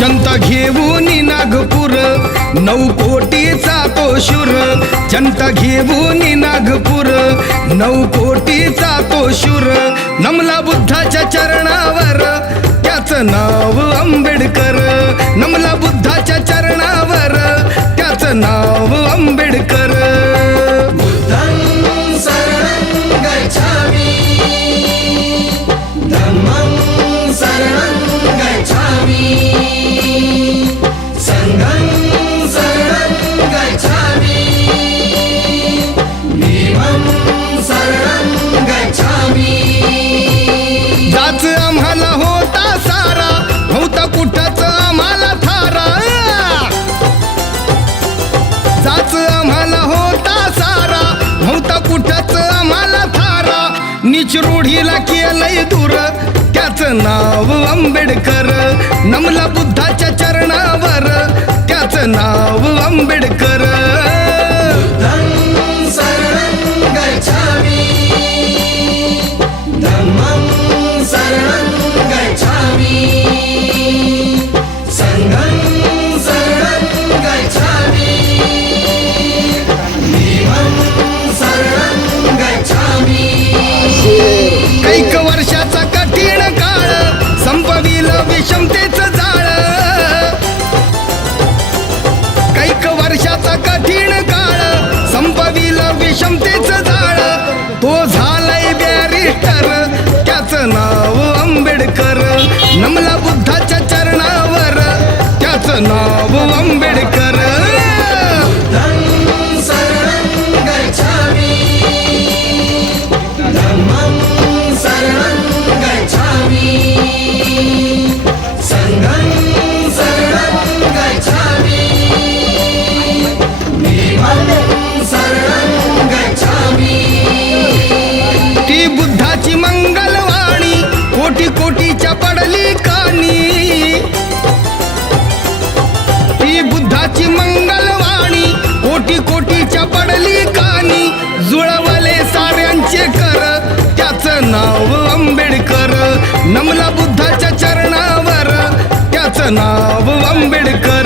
जनता घेऊन नागपूर 9 कोटीचा तो शूर जनता घेऊन नागपूर 9 कोटीचा तो शूर नमला बुद्धाच्या चरणावर त्याचं नाव आंबेडकर नमला बुद्धाच्या चरणावर त्याचं नाव आंबेडकर बुद्धं शरणं गच्छामि धम्मं शरणं गच्छामि संघं शरणं गच्छामि भीमं शरणं गच्छामि जाच आम्हाला होता सारा नव्हता कुठंच आम्हाला थारा जाच आम्हाला होता सारा नव्हता कुठंच आम्हाला थारा नीच रूढीला केलंय दूर त्याचं नाव आंबेडकर नमला बुद्धाच्या चरणावर त्याचं नाव आंबेडकर बुद्धं शरणं गच्छामि धम्मं शरणं गच्छामि संघं शरणं गच्छामि भीमं शरणं गच्छामि कैक वर्षाचा कठीण काळ संपविलं विषमतेचं जाळ कैक वर्षाचा कठीण काळ संपविलं विषमतेचं जाळ तो झालाय बॅरिस्टर त्याचं नाव आंबेडकर नमला बुद्धाच्या चरणावर त्याचं नाव आंबेडकर बुद्धं शरणं गच्छामि धम्मं शरणं गच्छामि संघं शरणं गच्छामि भीमं शरणं गच्छामि ती बुद्धाची मंगलवाणी कोटी कोटीच्या पडली कानी ती बुद्धाची मंगलवाणी कोटी कोटीच्या पडली कानी जुळवले साऱ्यांचे कर त्याचं नाव आंबेडकर नमला बुद्धाच्या चरणावर त्याचं नाव आंबेडकर